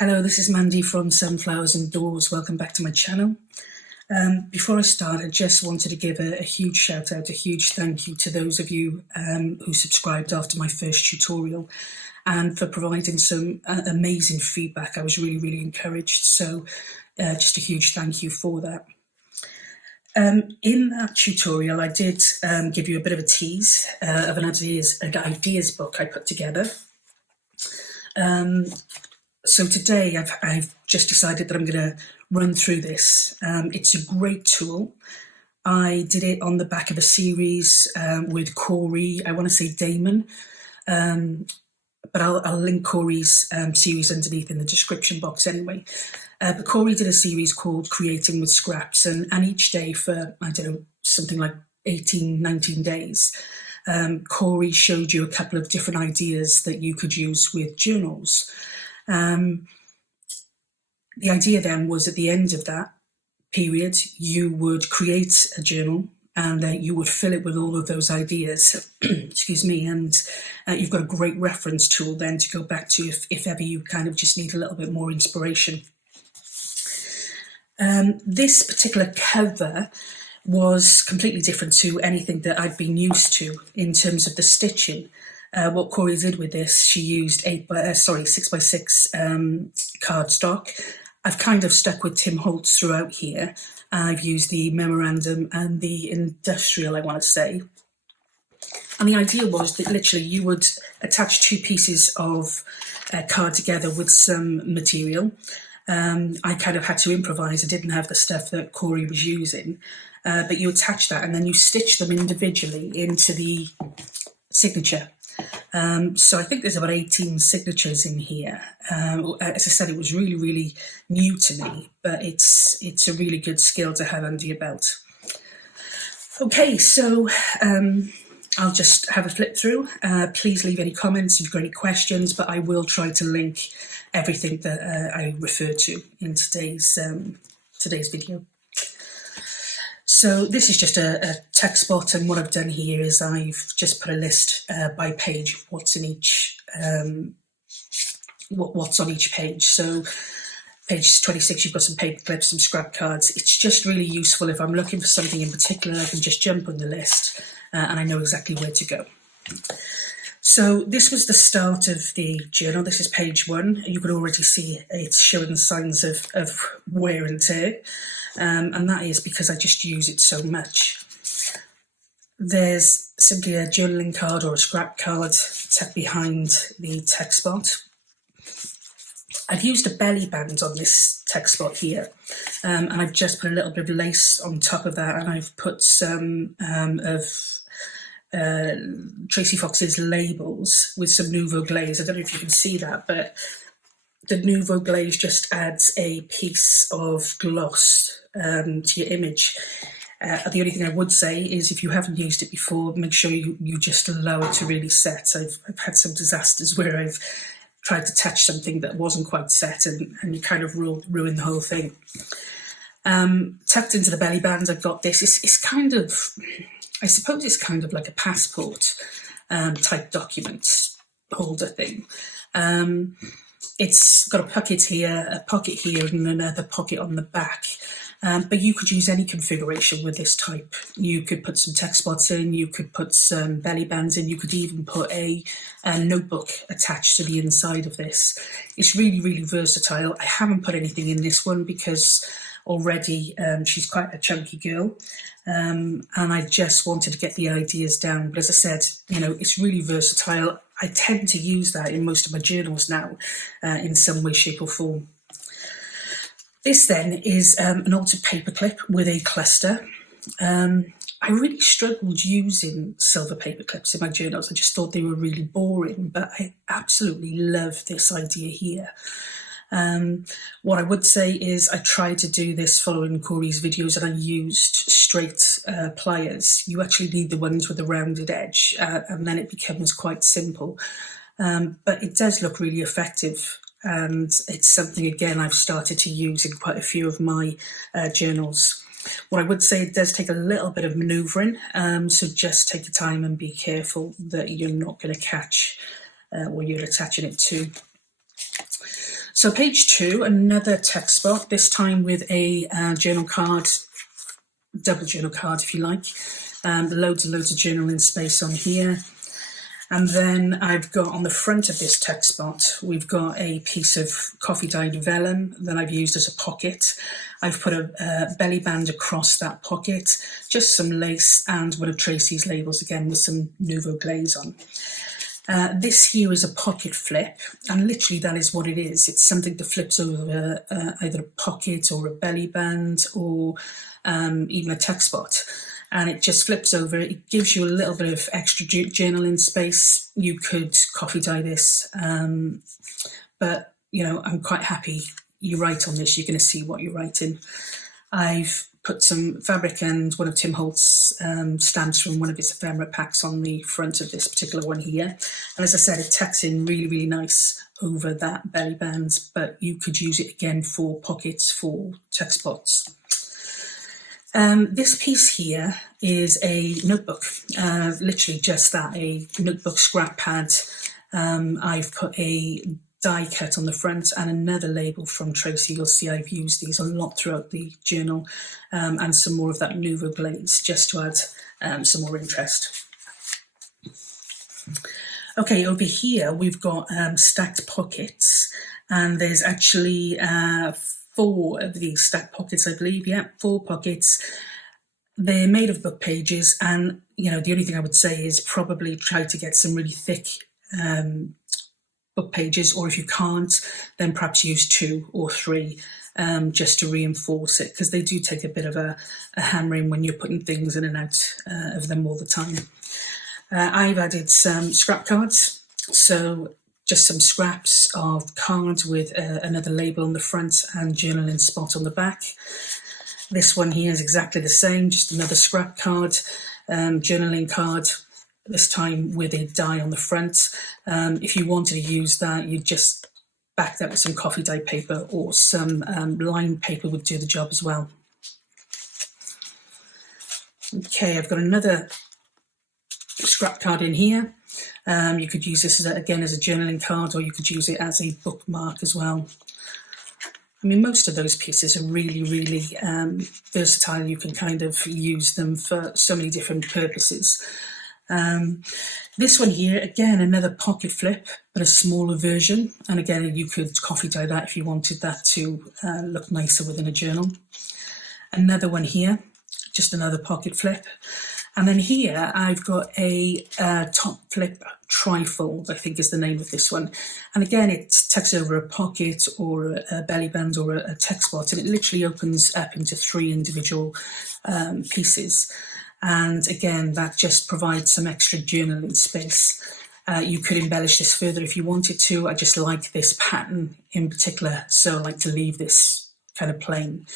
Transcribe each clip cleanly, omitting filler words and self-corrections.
Hello, this is Mandy from SunflowersAndDors. Welcome back to my channel. Before I start, I just wanted to give a huge shout out, a huge thank you to those of you who subscribed after my first tutorial and for providing some amazing feedback. I was really encouraged, so just a huge thank you for that. In that tutorial, I did give you a bit of a tease of an ideas book I put together. So today I've just decided that I'm going to run through this. It's a great tool. I did it on the back of a series with Cori, I want to say Dahmen, but I'll link Cori's series underneath in the description box anyway. But Cori did a series called Creating with Scraps, and each day for, I don't know, something like 18, 19 days, Cori showed you a couple of different ideas that you could use with journals. The idea then was at the end of that period, you would create a journal and you would fill it with all of those ideas, excuse me, and you've got a great reference tool then to go back to if ever you kind of just need a little bit more inspiration. This particular cover was completely different to anything that I'd been used to in terms of the stitching. What Cori did with this, she used 6x6 cardstock. I've kind of stuck with Tim Holtz throughout here. I've used the memorandum and the industrial, I want to say. And the idea was that literally you would attach two pieces of card together with some material. I kind of had to improvise. I didn't have the stuff that Cori was using, but you attach that and then you stitch them individually into the signature. So I think there's about 18 signatures in here. As I said, it was really new to me, but it's a really good skill to have under your belt. Okay, so I'll just have a flip through. Please leave any comments if you've got any questions, but I will try to link everything that I refer to in today's video. So this is just a text spot, and what I've done here is I've just put a list by page of what's in each, what's on each page. So page 26, you've got some paper clips, some scrap cards. It's just really useful if I'm looking for something in particular. I can just jump on the list and I know exactly where to go. So this was the start of the journal. This is page 1. You can already see it's showing signs of wear and tear. And that is because I just use it so much. There's simply a journaling card or a scrap card tucked behind the text spot. I've used a belly band on this text spot here, and I've just put a little bit of lace on top of that, and I've put some of Tracy Fox's labels with some Nouveau Glaze. I don't know if you can see that, but the Nouveau Glaze just adds a piece of gloss to your image. The only thing I would say is if you haven't used it before, make sure you just allow it to really set. I've had some disasters where I've tried to touch something that wasn't quite set and you kind of ruin the whole thing. Tucked into the belly band, I've got this. It's kind of, I suppose it's kind of like a passport type document holder thing. It's got a pocket here, and another pocket on the back. But you could use any configuration with this type. You could put some text spots in, you could put some belly bands in, you could even put a notebook attached to the inside of this. It's really versatile. I haven't put anything in this one because already she's quite a chunky girl. And I just wanted to get the ideas down. But as I said, you know, it's really versatile. I tend to use that in most of my journals now in some way, shape or form. This then is an altered paperclip with a cluster. I really struggled using silver paper clips in my journals. I just thought they were really boring, but I absolutely love this idea here. What I would say is I tried to do this following Cori's videos and I used straight pliers. You actually need the ones with the rounded edge and then it becomes quite simple. But it does look really effective. And it's something, again, I've started to use in quite a few of my journals. What I would say, it does take a little bit of manoeuvring, so just take your time and be careful that you're not going to catch what you're attaching it to. So page 2, another text spot, this time with a journal card, double journal card if you like. Loads and loads of journaling space on here. And then I've got on the front of this text spot, we've got a piece of coffee dyed vellum that I've used as a pocket. I've put a belly band across that pocket, just some lace and one of Tracy's labels again with some Nouveau glaze on. This here is a pocket flip, and literally that is what it is. It's something that flips over either a pocket or a belly band or even a text spot. And it just flips over. It gives you a little bit of extra journaling space. You could coffee dye this, but you know, I'm quite happy. You write on this, you're going to see what you're writing. I've put some fabric and one of Tim Holt's stamps from one of his ephemera packs on the front of this particular one here. And as I said, it tacks in really, really nice over that belly band, but you could use it again for pockets, for text spots. This piece here is a notebook, literally just that, a notebook scrap pad. I've put a die cut on the front and another label from Tracy. You'll see I've used these a lot throughout the journal, and some more of that Nouveau glaze just to add some more interest. Okay, over here we've got stacked pockets, and there's actually 4 of these stacked pockets, I believe. Yeah, 4 pockets. They're made of book pages, and you know, the only thing I would say is probably try to get some really thick book pages, or if you can't, then perhaps use 2 or 3 just to reinforce it, because they do take a bit of a hammering when you're putting things in and out of them all the time. I've added some scrap cards, so just some scraps of cards with another label on the front and journaling spot on the back. This one here is exactly the same, just another scrap card, journaling card, this time with a die on the front. If you wanted to use that, you'd just back that with some coffee dye paper, or some lined paper would do the job as well. Okay, I've got another scrap card in here. You could use this again as a journaling card, or you could use it as a bookmark as well. I mean, most of those pieces are really, really versatile. You can kind of use them for so many different purposes. This one here, again, another pocket flip, but a smaller version. And again, you could coffee dye that if you wanted that to look nicer within a journal. Another one here, just another pocket flip. And then here I've got a top flip trifold, I think is the name of this one. And again, it tucks over a pocket or a belly band or a text spot, and it literally opens up into 3 individual pieces. And again, that just provides some extra journaling space. You could embellish this further if you wanted to. I just like this pattern in particular, so I like to leave this kind of plain.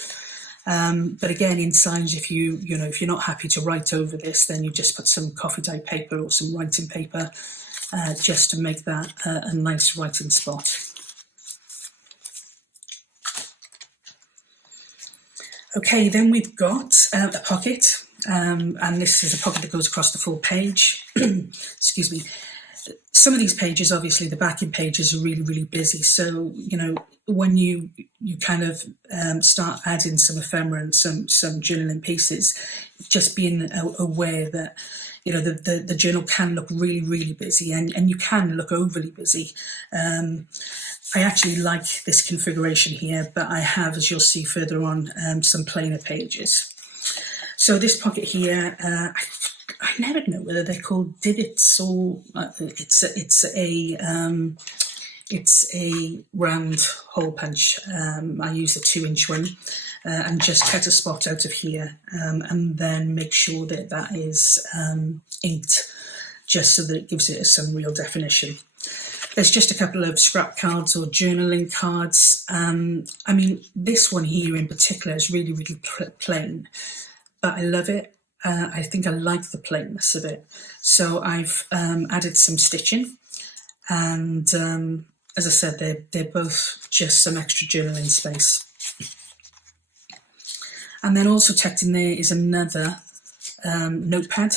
But again, inside, if if you're not happy to write over this, then you just put some coffee dye paper or some writing paper just to make that a nice writing spot. Okay, then we've got a pocket, and this is a pocket that goes across the full page. Excuse me. Some of these pages, obviously, the backing pages are really, really busy. So, when you kind of start adding some ephemera and some journaling pieces, just being aware that, the journal can look really, really busy, and you can look overly busy. I actually like this configuration here, but I have, as you'll see further on, some plainer pages. So this pocket here, I never know whether they're called divots or it's a round hole punch. I use a 2-inch one and just cut a spot out of here, and then make sure that that is inked, just so that it gives it some real definition. There's just a couple of scrap cards or journaling cards. I mean, this one here in particular is really, really plain, but I love it. I think I like the plainness of it. So I've added some stitching, and as I said, they're both just some extra journaling space. And then also tucked in there is another notepad,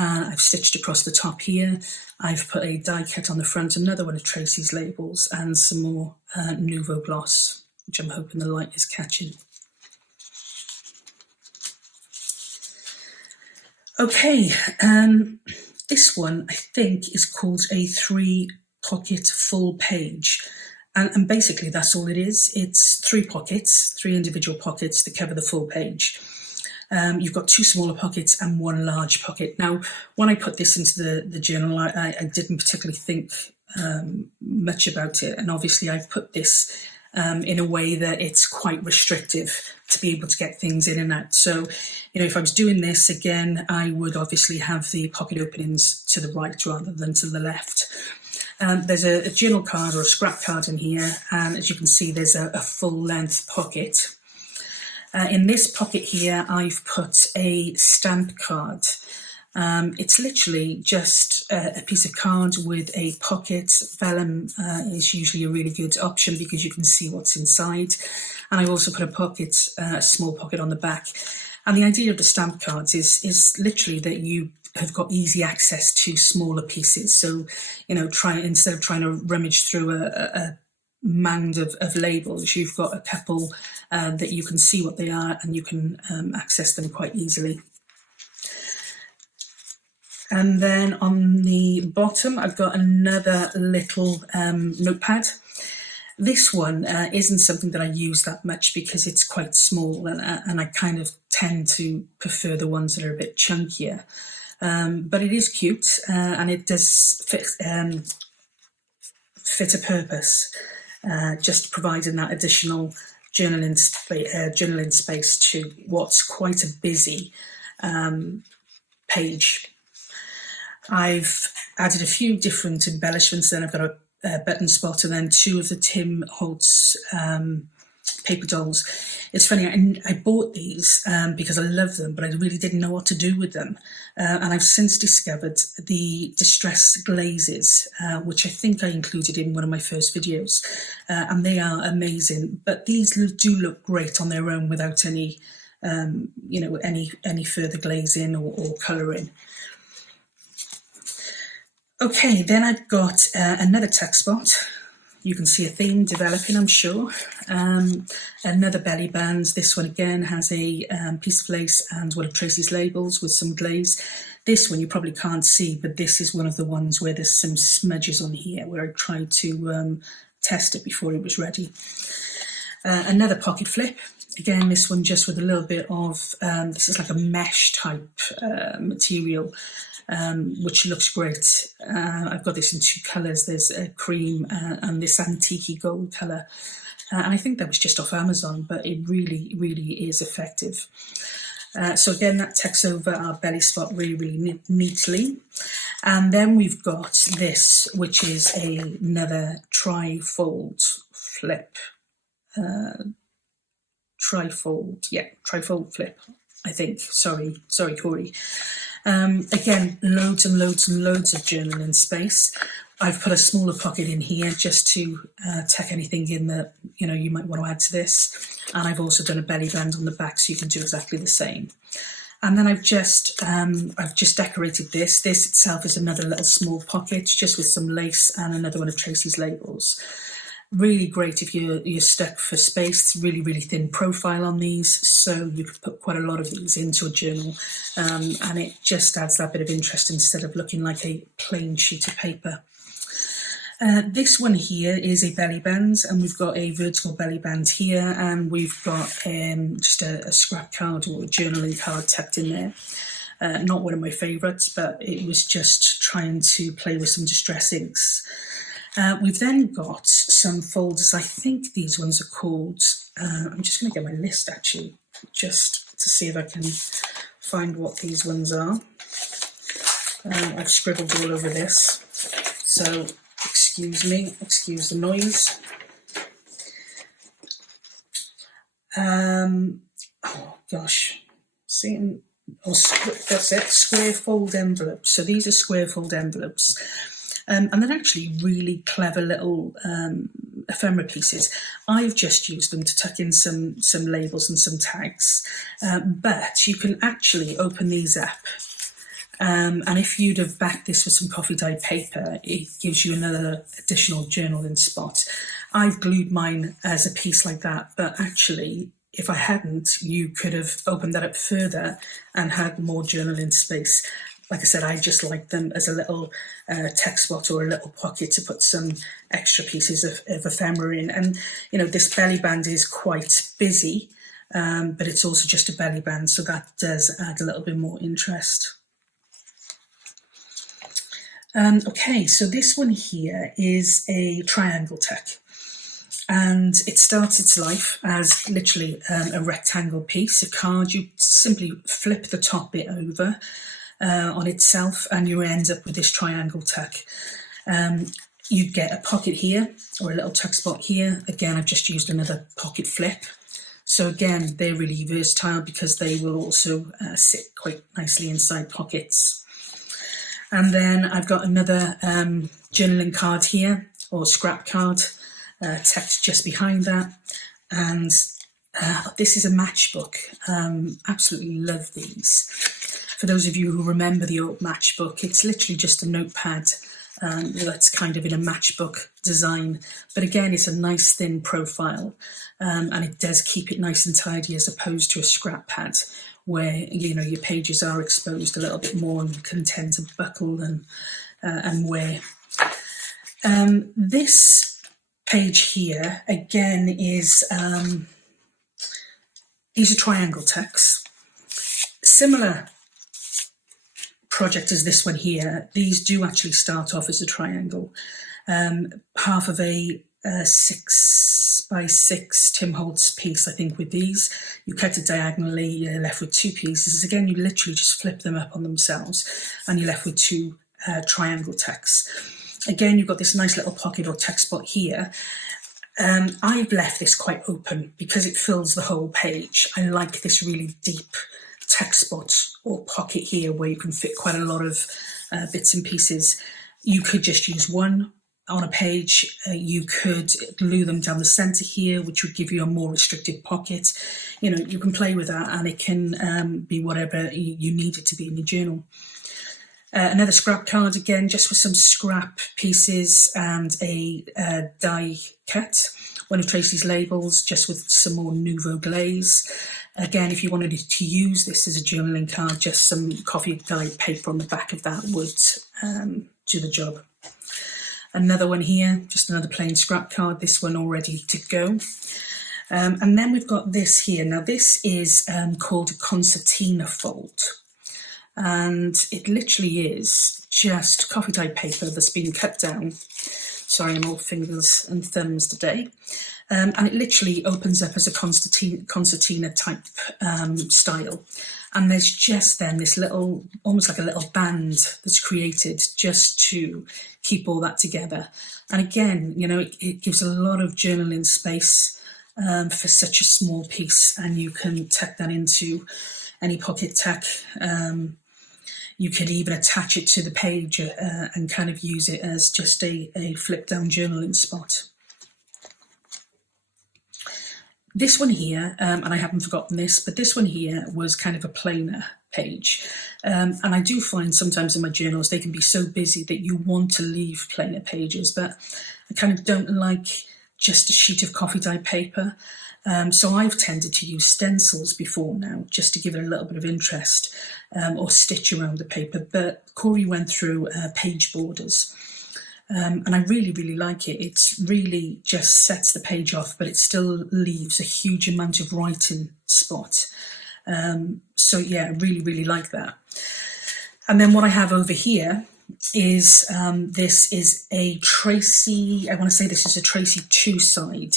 and I've stitched across the top here. I've put a die cut on the front, another one of Tracy's labels, and some more Nouveau Gloss, which I'm hoping the light is catching. Okay, this one I think is called a 3-pocket full page. And basically that's all it is. It's 3 pockets, 3 individual pockets that cover the full page. You've got 2 smaller pockets and 1 large pocket. Now, when I put this into the journal, I didn't particularly think much about it. And obviously I've put this in a way that it's quite restrictive to be able to get things in and out. So, you know, if I was doing this again, I would obviously have the pocket openings to the right rather than to the left. There's a journal card or a scrap card in here, and as you can see, there's a full-length pocket. In this pocket here, I've put a stamp card. It's literally just a piece of card with a pocket. Vellum is usually a really good option because you can see what's inside. And I've also put a small pocket on the back. And the idea of the stamp cards is literally that you have got easy access to smaller pieces. So, you know, instead of trying to rummage through a mound of labels, you've got a couple that you can see what they are and you can access them quite easily. And then on the bottom, I've got another little notepad. This one isn't something that I use that much because it's quite small, and I kind of tend to prefer the ones that are a bit chunkier. But it is cute, and it does fit a purpose, just providing that additional journaling space to what's quite a busy page. I've added a few different embellishments. Then I've got a button spot, and then 2 of the Tim Holtz paper dolls. It's funny, I bought these because I love them, but I really didn't know what to do with them. And I've since discovered the distress glazes, which I think I included in one of my first videos. And they are amazing, but these do look great on their own without any, any further glazing or colouring. Okay, then I've got another text spot. You can see a theme developing, I'm sure. Another belly band. This one again has a piece of lace and one of Tracy's labels with some glaze. This one you probably can't see, but this is one of the ones where there's some smudges on here where I tried to test it before it was ready. Another pocket flip. Again, this one just with a little bit of, this is like a mesh type material, which looks great. I've got this in 2 colours. There's a cream and this antique gold colour. And I think that was just off Amazon, but it really, really is effective. So again, that takes over our belly spot really, really neatly. And then we've got this, which is another trifold flip. Trifold flip, I think. Sorry, Cori. Again, loads and loads and loads of journaling space. I've put a smaller pocket in here just to tuck anything in that you might want to add to this. And I've also done a belly band on the back, so you can do exactly the same. And then I've just decorated this. This itself is another little small pocket, just with some lace and another one of Tracy's labels. Really great if you're stuck for space. It's really, really thin profile on these, so you could put quite a lot of these into a journal, and it just adds that bit of interest instead of looking like a plain sheet of paper. This one here is a belly band, and we've got a vertical belly band here, and we've got just a scrap card or a journaling card tucked in there. Not one of my favourites, but it was just trying to play with some distress inks. We've then got some folders. I think these ones are called, I'm just going to get my list actually, just to see if I can find what these ones are. I've scribbled all over this, so excuse me, excuse the noise. Oh gosh, see, that's it, square fold envelopes. So these are square fold envelopes. And they're actually really clever little ephemera pieces. I've just used them to tuck in some labels and some tags, but you can actually open these up And if you'd have backed this with some coffee dyed paper, it gives you another additional journaling spot. I've glued mine as a piece like that, but actually, if I hadn't, you could have opened that up further and had more journaling space. Like I said, I just like them as a little text spot or a little pocket to put some extra pieces of ephemera in. And, you know, this belly band is quite busy, but it's also just a belly band, so that does add a little bit more interest. Okay, so this one here is a triangle tech. And it starts its life as literally a rectangle piece, a card. You simply flip the top bit over on itself and you end up with this triangle tuck. You get a pocket here or a little tuck spot here. Again, I've just used another pocket flip. So again, they're really versatile because they will also sit quite nicely inside pockets. And then I've got another journaling card here, or scrap card. Text just behind that, and this is a matchbook. Absolutely love these. For those of you who remember the old matchbook, it's literally just a notepad that's kind of in a matchbook design, but again it's a nice thin profile, and it does keep it nice and tidy as opposed to a scrap pad where, you know, your pages are exposed a little bit more and can tend to buckle and wear. This page here again is these are triangle texts. Similar project as this one here. These do actually start off as a triangle. Half of a 6x6 Tim Holtz piece, I think, with these. You cut it diagonally, you're left with two pieces. Again, you literally just flip them up on themselves and you're left with two triangle texts. Again, you've got this nice little pocket or text spot here. I've left this quite open because it fills the whole page. I like this really deep text spot or pocket here where you can fit quite a lot of bits and pieces. You could just use one on a page. You could glue them down the center here, which would give you a more restricted pocket. You know, you can play with that and it can be whatever you need it to be in your journal. Another scrap card again, just with some scrap pieces and a die cut. One of Tracy's labels, just with some more Nouveau glaze. Again, if you wanted to use this as a journaling card, just some coffee dyed paper on the back of that would do the job. Another one here, just another plain scrap card, this one all ready to go. And then we've got this here. Now this is called a concertina fold. And it literally is just coffee dyed paper that's been cut down. Sorry, I'm all fingers and thumbs today. And it literally opens up as a concertina type style. And there's just then this little, almost like a little band that's created just to keep all that together. And again, you know, it gives a lot of journaling space for such a small piece, and you can tuck that into any pocket tuck. You could even attach it to the page and kind of use it as just a flip down journaling spot. This one here, and I haven't forgotten this, but this one here was kind of a plainer page. And I do find sometimes in my journals, they can be so busy that you want to leave plainer pages, but I kind of don't like just a sheet of coffee dyed paper. So I've tended to use stencils before now, just to give it a little bit of interest, or stitch around the paper. But Cori went through page borders, and I really, really like it. It's really just sets the page off, but it still leaves a huge amount of writing spot. So yeah, I really, really like that. And then what I have over here is, this is a Tracy, I want to say this is a Tracy two-side.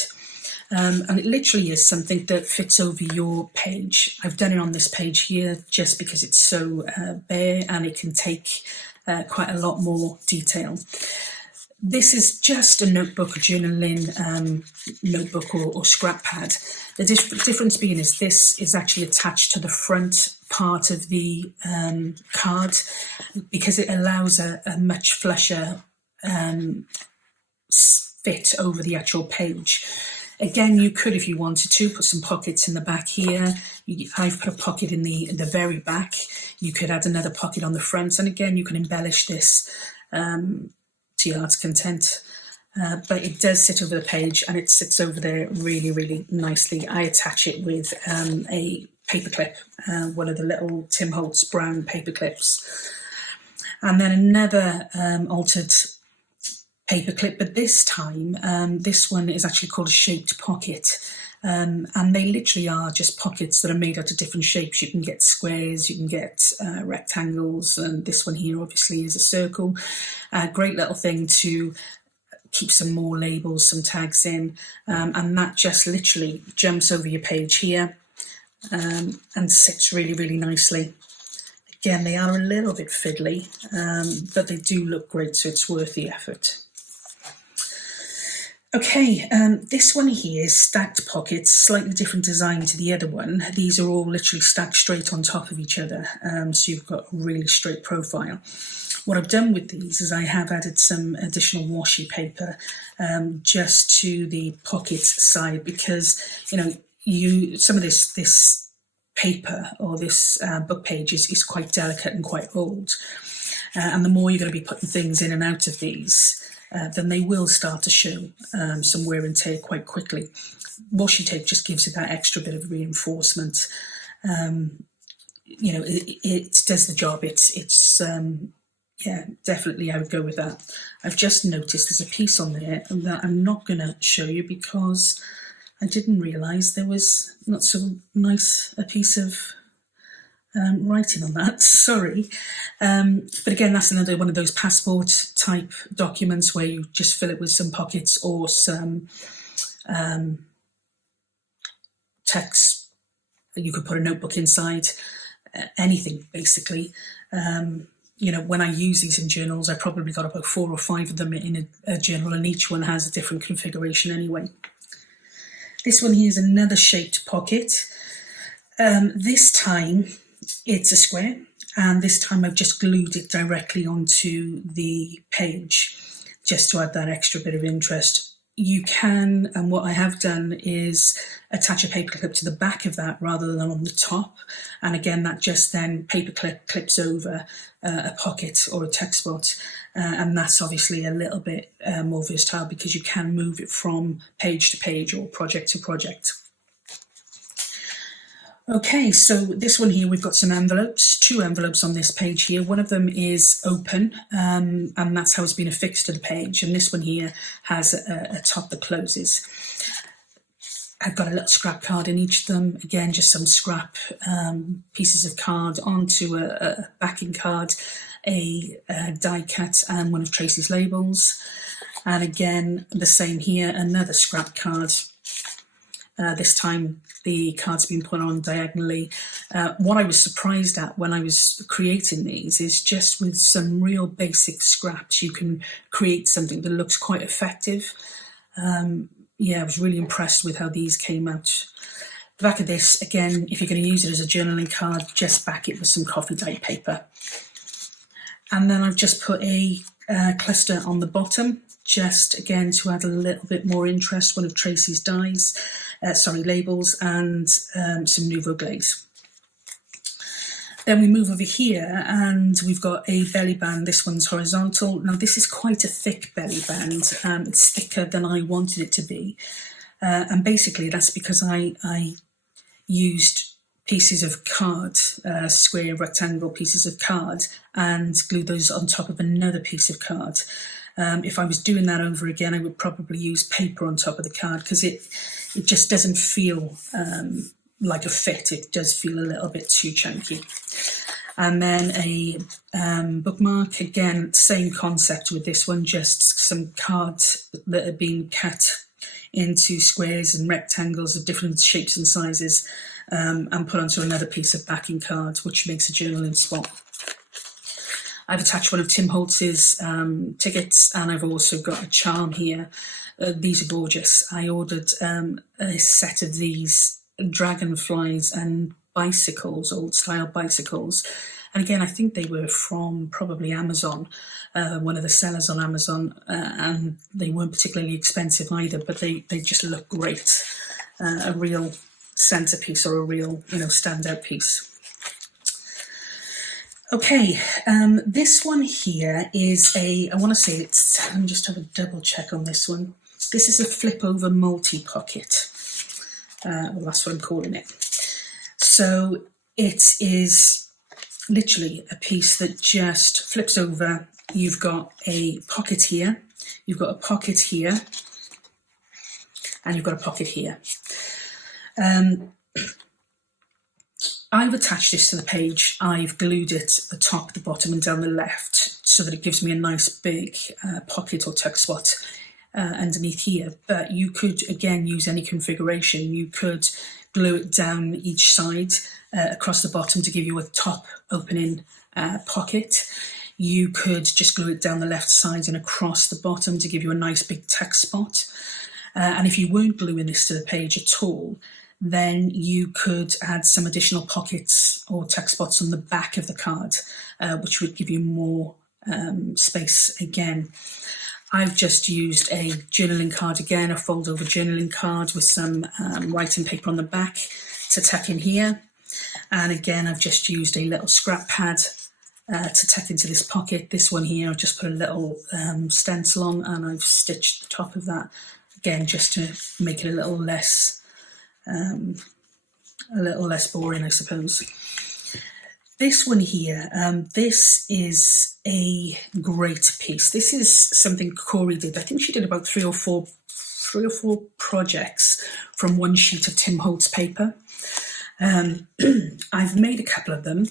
And it literally is something that fits over your page. I've done it on this page here just because it's so bare and it can take quite a lot more detail. This is just a notebook, a journaling notebook or scrap pad. The difference being is this is actually attached to the front part of the card because it allows a much flusher fit over the actual page. Again, you could, if you wanted to, put some pockets in the back here. I've put a pocket in the very back. You could add another pocket on the front, and again, you can embellish this to your heart's content. But it does sit over the page, and it sits over there really, really nicely. I attach it with a paper clip, one of the little Tim Holtz brown paper clips. And then another altered paper clip, but this time this one is actually called a shaped pocket, and they literally are just pockets that are made out of different shapes. You can get squares, you can get rectangles, and this one here obviously is a circle. Great little thing to keep some more labels, some tags in, and that just literally jumps over your page here and sits really, really nicely. Again, they are a little bit fiddly, but they do look great, so it's worth the effort. Okay, this one here is stacked pockets, slightly different design to the other one. These are all literally stacked straight on top of each other, so you've got a really straight profile. What I've done with these is I have added some additional washi paper just to the pockets side, because some of this paper or this book page is quite delicate and quite old, and the more you're going to be putting things in and out of these, then they will start to show some wear and tear quite quickly. Washi tape just gives it that extra bit of reinforcement. It does the job. It's yeah, definitely I would go with that. I've just noticed there's a piece on there that I'm not going to show you because I didn't realise there was not so nice a piece of writing on that, sorry. But again, that's another one of those passport type documents where you just fill it with some pockets or some text. You could put a notebook inside, anything basically. When I use these in journals, I probably got about 4 or 5 of them in a journal, and each one has a different configuration anyway. This one here is another shaped pocket. This time it's a square, and this time I've just glued it directly onto the page just to add that extra bit of interest. You can, and what I have done is attach a paper clip to the back of that rather than on the top, and again that just then paper clips over a pocket or a text spot, and that's obviously a little bit more versatile because you can move it from page to page or project to project. Okay, so this one here, we've got some envelopes, 2 envelopes on this page here. One of them is open, and that's how it's been affixed to the page. And this one here has a top that closes. I've got a little scrap card in each of them. Again, just some scrap pieces of card onto a backing card, a die cut, and one of Tracy's labels. And again, the same here, another scrap card. This time the card's been put on diagonally. What I was surprised at when I was creating these is just with some real basic scraps you can create something that looks quite effective. Yeah, I was really impressed with how these came out. The back of this, again, if you're going to use it as a journaling card, just back it with some coffee dyed paper. And then I've just put a cluster on the bottom, just again to add a little bit more interest, one of Tracy's dies, labels, and some Nouveau Glaze. Then we move over here and we've got a belly band. This one's horizontal. Now this is quite a thick belly band. It's thicker than I wanted it to be. And basically that's because I used pieces of card, square rectangle pieces of card, and glued those on top of another piece of card. If I was doing that over again, I would probably use paper on top of the card because it just doesn't feel like a fit. It does feel a little bit too chunky. And then a bookmark, again, same concept with this one, just some cards that have been cut into squares and rectangles of different shapes and sizes, and put onto another piece of backing card, which makes a journaling spot. I've attached one of Tim Holtz's tickets, and I've also got a charm here. These are gorgeous. I ordered a set of these dragonflies and bicycles, old style bicycles. And again, I think they were from probably Amazon, one of the sellers on Amazon, and they weren't particularly expensive either, but they just look great. A real centerpiece, or a real, standout piece. Okay, this one here is let me just have a double check on this one. This is a flip over multi-pocket. Well, that's what I'm calling it. So it is literally a piece that just flips over. You've got a pocket here, you've got a pocket here, and you've got a pocket here. I've attached this to the page. I've glued it at the top, the bottom, and down the left so that it gives me a nice big pocket or tuck spot underneath here. But you could, again, use any configuration. You could glue it down each side across the bottom to give you a top opening pocket. You could just glue it down the left side and across the bottom to give you a nice big tuck spot. And if you weren't gluing this to the page at all, then you could add some additional pockets or tuck spots on the back of the card, which would give you more space again. I've just used a journaling card again, a fold over journaling card with some writing paper on the back to tuck in here. And again, I've just used a little scrap pad to tuck into this pocket. This one here, I've just put a little stencil on, and I've stitched the top of that, again, just to make it a little less boring, I suppose. This one here, this is a great piece. This is something Cori did. I think she did about three or four projects from one sheet of Tim Holtz paper. I've made a couple of them.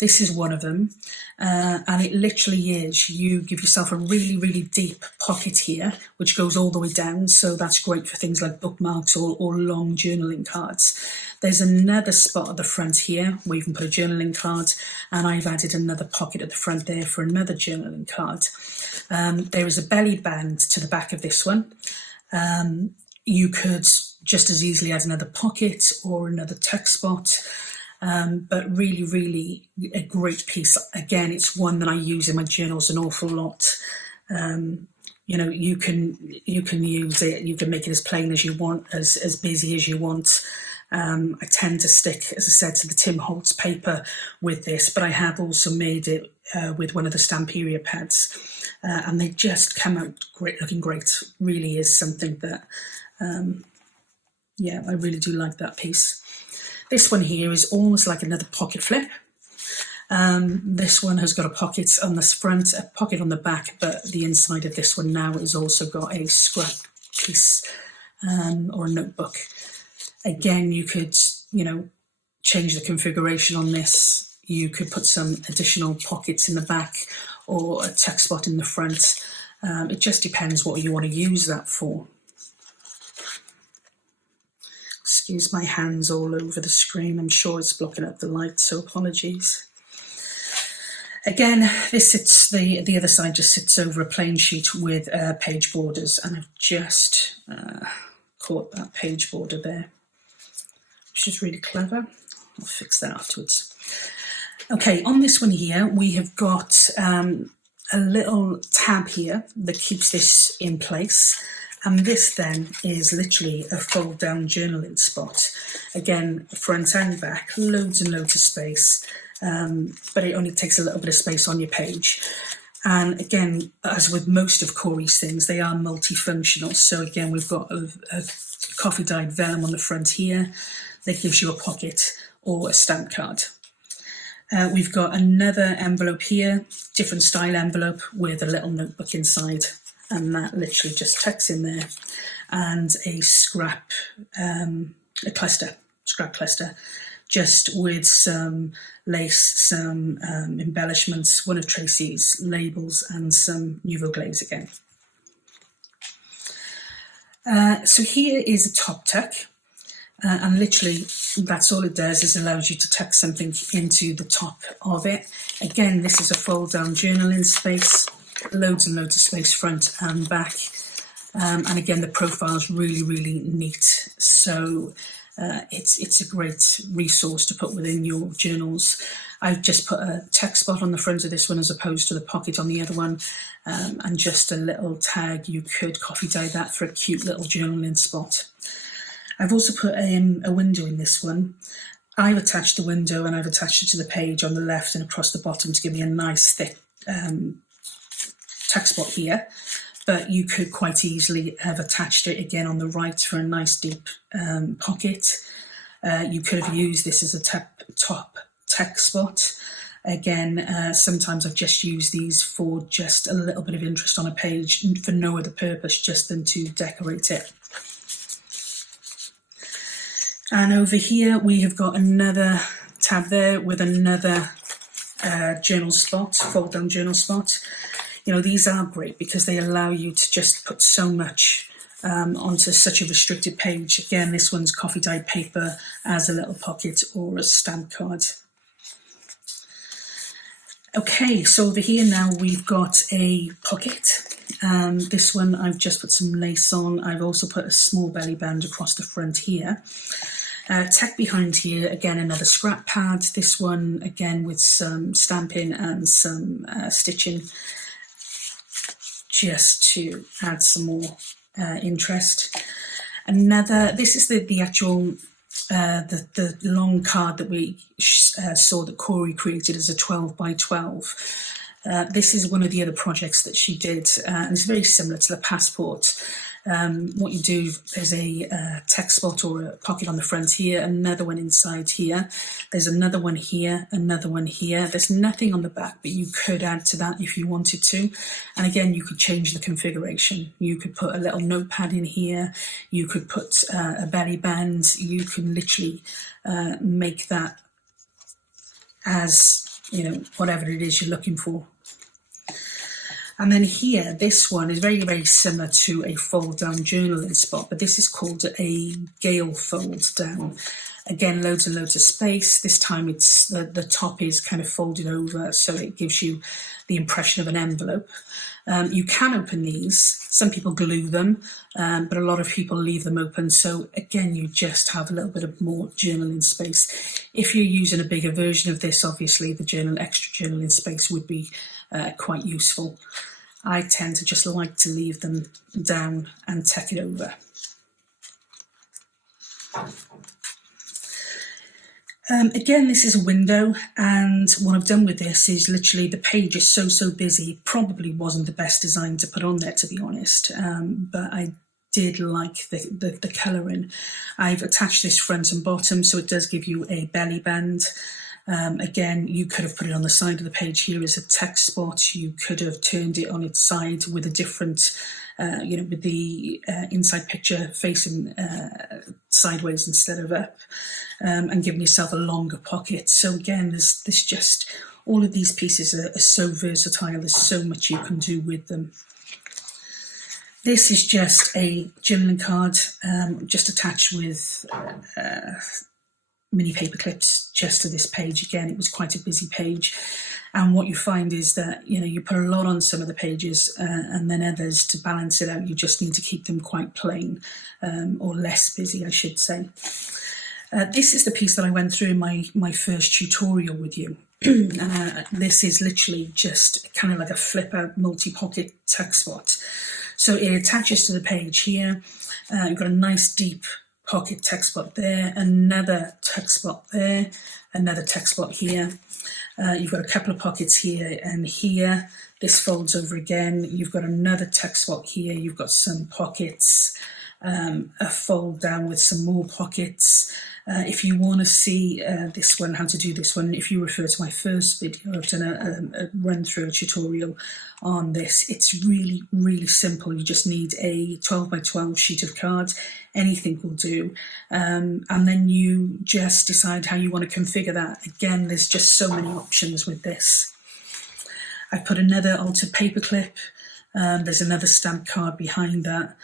This is one of them, and it literally is, you give yourself a really, really deep pocket here, which goes all the way down, so that's great for things like bookmarks or long journaling cards. There's another spot at the front here where you can put a journaling card, and I've added another pocket at the front there for another journaling card. There is a belly band to the back of this one. You could just as easily add another pocket or another tuck spot, but really, really a great piece. Again, it's one that I use in my journals an awful lot. You can use it, you can make it as plain as you want, as busy as you want. I tend to stick, as I said, to the Tim Holtz paper with this, but I have also made it with one of the Stamperia pads, and they just come out great, looking great. Really is something that, yeah, I really do like that piece. This one here is almost like another pocket flip. This one has got a pocket on the front, a pocket on the back, but the inside of this one now has also got a scrap piece or a notebook. Again, you could, change the configuration on this. You could put some additional pockets in the back or a tuck spot in the front. It just depends what you want to use that for. Excuse my hands all over the screen. I'm sure it's blocking up the light, so apologies. Again, this sits, the other side just sits over a plain sheet with page borders, and I've just caught that page border there, which is really clever. I'll fix that afterwards. Okay, on this one here, we have got a little tab here that keeps this in place. And this then is literally a fold down journaling spot. Again, front and back, loads and loads of space, but it only takes a little bit of space on your page. And again, as with most of Cori's things, they are multifunctional. So again, we've got a coffee dyed vellum on the front here that gives you a pocket or a stamp card. We've got another envelope here, different style envelope with a little notebook inside, and that literally just tucks in there, and a scrap cluster, just with some lace, some embellishments, one of Tracy's labels, and some Nouveau Glaze again. So here is a top tuck, and literally that's all it does, is allows you to tuck something into the top of it. Again, this is a fold down journaling space, loads and loads of space front and back, and again the profile is really, really neat. So it's a great resource to put within your journals. I've just put a text spot on the front of this one as opposed to the pocket on the other one, and just a little tag. You could coffee dye that for a cute little journaling spot. I've also put a window in this one. I've attached the window and I've attached it to the page on the left and across the bottom to give me a nice thick text spot here, but you could quite easily have attached it again on the right for a nice deep pocket. You could have used this as a top text spot. Again, sometimes I've just used these for just a little bit of interest on a page for no other purpose just than to decorate it. And over here we have got another tab there with another journal spot, fold down journal spot. You know, these are great because they allow you to just put so much onto such a restricted page. Again, this one's coffee dyed paper as a little pocket or a stamp card. Okay, so over here now we've got a pocket. This one I've just put some lace on. I've also put a small belly band across the front here. Tack behind here, again another scrap pad. This one again with some stamping and some stitching, just to add some more interest. This is the actual the long card that we saw that Cori created as a 12 by 12. This is one of the other projects that she did, and it's very similar to the passport. What you do, there's a text spot or a pocket on the front here, another one inside here, there's another one here, another one here. There's nothing on the back, but you could add to that if you wanted to. And again, you could change the configuration. You could put a little notepad in here, you could put a belly band, you can literally make that as, you know, whatever it is you're looking for. And then here, this one is very, very similar to a fold down journaling spot, but this is called a gale fold down. Again, loads and loads of space. This time it's the top is kind of folded over, so it gives you the impression of an envelope. You can open these. Some people glue them, but a lot of people leave them open. So again, you just have a little bit of more journaling space. If you're using a bigger version of this, obviously the extra journaling space would be quite useful. I tend to just like to leave them down and tack it over. Again, this is a window, and what I've done with this is literally the page is so busy. Probably wasn't the best design to put on there, to be honest, but I did like the colouring. I've attached this front and bottom, so it does give you a belly band. Again, you could have put it on the side of the page here as a text spot. You could have turned it on its side with a different, with the inside picture facing sideways instead of up, and giving yourself a longer pocket. So again, there's just, all of these pieces are so versatile. There's so much you can do with them. This is just a journaling card, just attached with mini paper clips just to this page. Again, it was quite a busy page, and what you find is that you put a lot on some of the pages, and then others, to balance it out, you just need to keep them quite plain, or less busy, I should say. This is the piece that I went through in my first tutorial with you. This is literally just kind of like a flip out multi-pocket text spot. So it attaches to the page here. You've got a nice deep pocket text spot there, another text spot there, another text spot here. You've got a couple of pockets here and here. This folds over again. You've got another text spot here. You've got some pockets, a fold down with some more pockets. If you want to see this one, how to do this one, if you refer to my first video, I've done a run through a tutorial on this. It's really, really simple. You just need a 12 by 12 sheet of cards. Anything will do. And then you just decide how you want to configure that. Again, there's just so many options with this. I've put another altered paper clip. There's another stamp card behind that,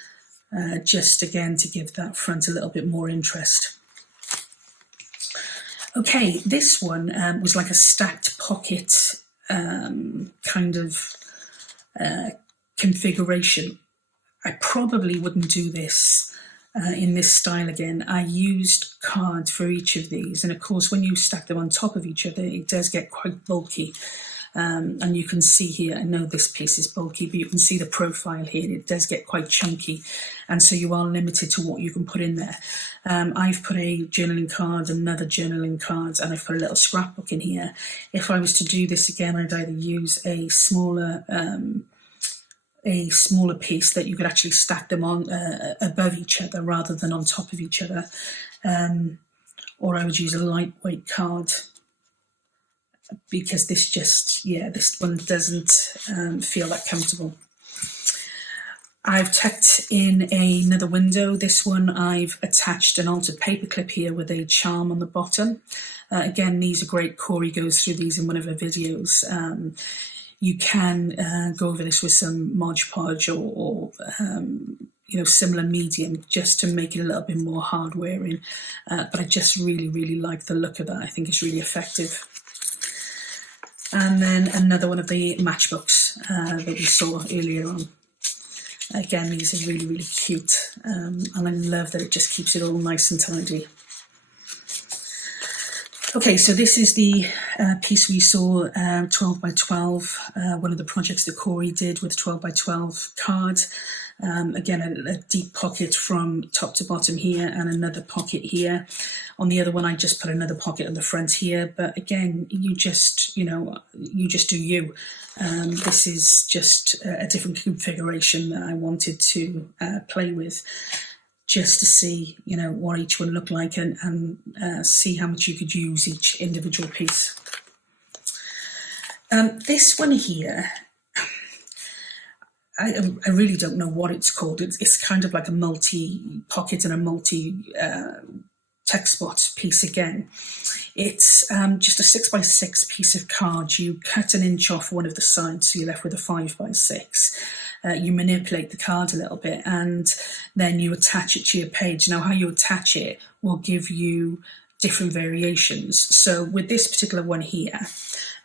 just again to give that front a little bit more interest. Okay, this one was like a stacked pocket kind of configuration. I probably wouldn't do this in this style again. I used card for each of these, and of course when you stack them on top of each other it does get quite bulky. And you can see here, I know this piece is bulky, but you can see the profile here, it does get quite chunky, and so you are limited to what you can put in there. I've put a journaling card, another journaling card, and I've put a little scrapbook in here. If I was to do this again, I'd either use a smaller piece that you could actually stack them on above each other rather than on top of each other, or I would use a lightweight card, because this just, this one doesn't feel that comfortable. I've tucked in another window. This one I've attached an altered paperclip here with a charm on the bottom. Again, these are great. Cori goes through these in one of her videos. You can go over this with some Mod Podge or similar medium, just to make it a little bit more hard wearing. But I just really like the look of that. I think it's really effective. And then another one of the matchbooks that we saw earlier on. Again, these are really cute, and I love that it just keeps it all nice and tidy. Okay, so this is the piece we saw, 12 by 12, one of the projects that Cori did with 12 by 12 card. Again, a deep pocket from top to bottom here, and another pocket here. On the other one, I just put another pocket on the front here, but again, you just do you. This is just a different configuration that I wanted to play with, just to see, what each one looked like, and see how much you could use each individual piece. This one here, I really don't know what it's called. It's kind of like a multi-pocket and a multi-text spot piece again. It's just a 6x6 piece of card. You cut 1 inch off one of the sides, so you're left with a 5x6. You manipulate the card a little bit, and then you attach it to your page. Now, how you attach it will give you different variations. So with this particular one here,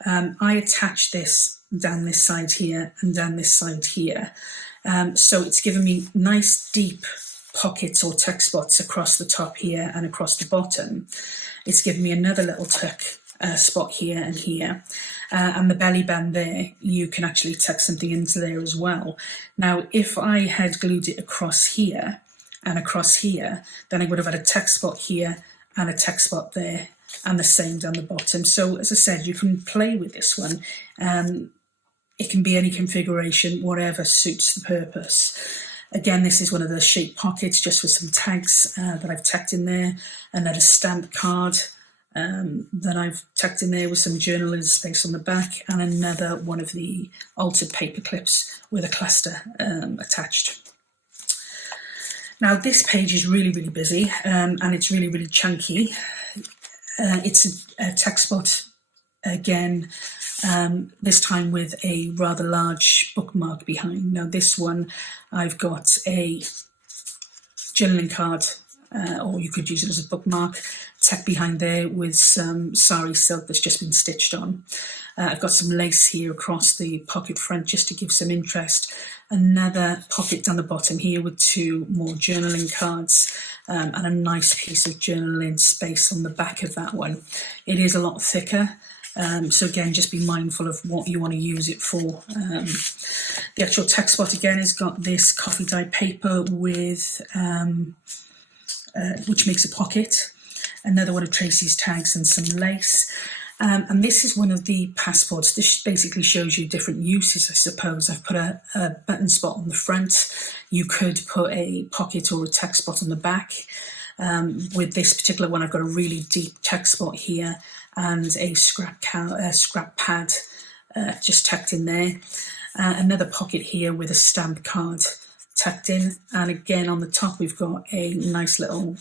I attach this down this side here and down this side here. So it's given me nice deep pockets or tuck spots across the top here and across the bottom. It's given me another little tuck spot here and here. And the belly band there, you can actually tuck something into there as well. Now, if I had glued it across here and across here, then I would have had a tuck spot here and a tuck spot there, and the same down the bottom. So as I said, you can play with this one. It can be any configuration, whatever suits the purpose. Again, this is one of the shaped pockets, just with some tags that I've tucked in there, another stamp card that I've tucked in there with some journaling space on the back, and another one of the altered paper clips with a cluster attached. Now, this page is really busy, and it's really chunky. It's a text spot again, this time with a rather large bookmark behind. Now, this one, I've got a journaling card, or you could use it as a bookmark, tucked behind there with some sari silk that's just been stitched on. I've got some lace here across the pocket front just to give some interest. Another pocket down the bottom here with 2 more journaling cards, and a nice piece of journaling space on the back of that one. It is a lot thicker, so again, just be mindful of what you want to use it for. The actual text spot again has got this coffee dyed paper with which makes a pocket. Another one of Tracy's tags and some lace. And this is one of the passports. This basically shows you different uses, I suppose. I've put a button spot on the front. You could put a pocket or a text spot on the back. With this particular one, I've got a really deep text spot here and a scrap pad just tucked in there. Another pocket here with a stamp card tucked in. And again, on the top, we've got a nice little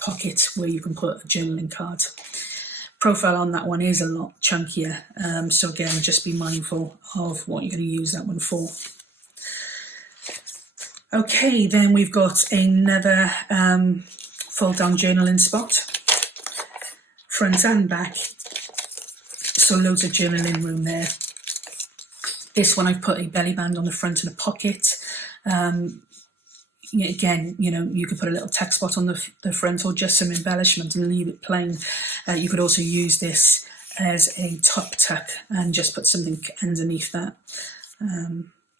pocket where you can put a journaling card. Profile on that one is a lot chunkier, so again, just be mindful of what you're going to use that one for. Okay, then we've got another fold-down journaling spot, front and back, so loads of journaling room there. This one I've put a belly band on the front and a pocket. again, you could put a little text spot on the front or just some embellishment and leave it plain. You could also use this as a top tuck and just put something underneath that.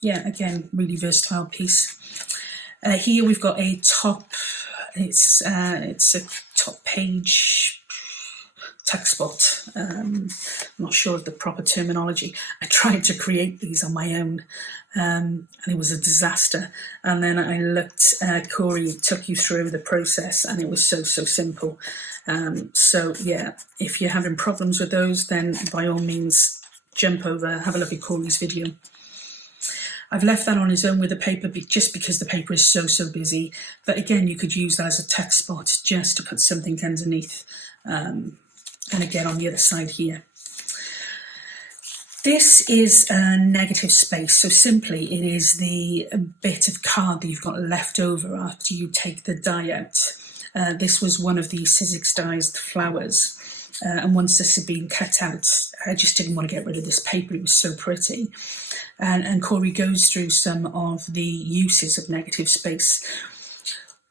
Yeah, again, really versatile piece. Here we've got a top, it's a top page text spot. I'm not sure of the proper terminology. I tried to create these on my own, and it was a disaster. And then I looked, Cori took you through the process, and it was so simple. So yeah, if you're having problems with those, then by all means, jump over, have a look at Cori's video. I've left that on his own with the paper just because the paper is so busy. But again, you could use that as a text spot just to put something underneath. And again, on the other side here. This is a negative space. So simply, it is the bit of card that you've got left over after you take the die out. This was one of the Sizzix-dized flowers. And once this had been cut out, I just didn't want to get rid of this paper. It was so pretty. And Cori goes through some of the uses of negative space.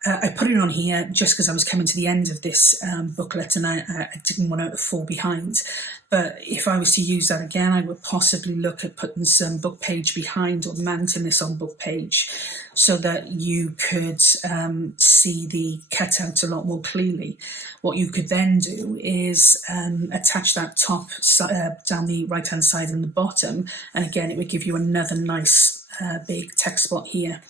I put it on here just because I was coming to the end of this booklet, and I didn't want to fall behind. But if I was to use that again, I would possibly look at putting some book page behind or mounting this on book page so that you could see the cutout a lot more clearly. What you could then do is attach that top down the right-hand side and the bottom, and again, it would give you another nice big text spot here.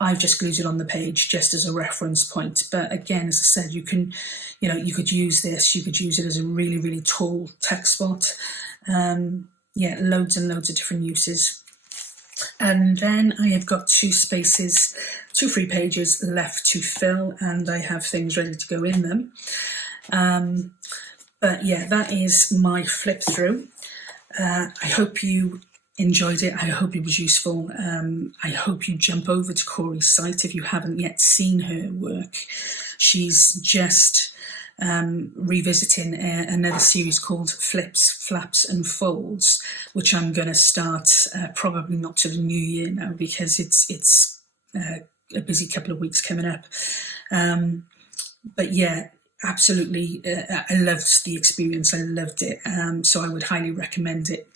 I've just glued it on the page just as a reference point. But again, as I said, you can, you could use this. You could use it as a really tall text spot. Yeah, loads and loads of different uses. And then I have got 2 spaces, 2 free pages left to fill, and I have things ready to go in them. But yeah, that is my flip through. I hope you enjoyed it. I hope it was useful. I hope you jump over to Cori's site if you haven't yet seen her work. She's just revisiting another series called Flips, Flaps and Folds, which I'm going to start probably not till the new year now, because it's a busy couple of weeks coming up. But yeah, absolutely, I loved the experience. I loved it. So I would highly recommend it.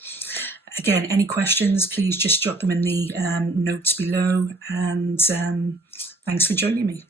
Again, any questions, please just drop them in the notes below, and thanks for joining me.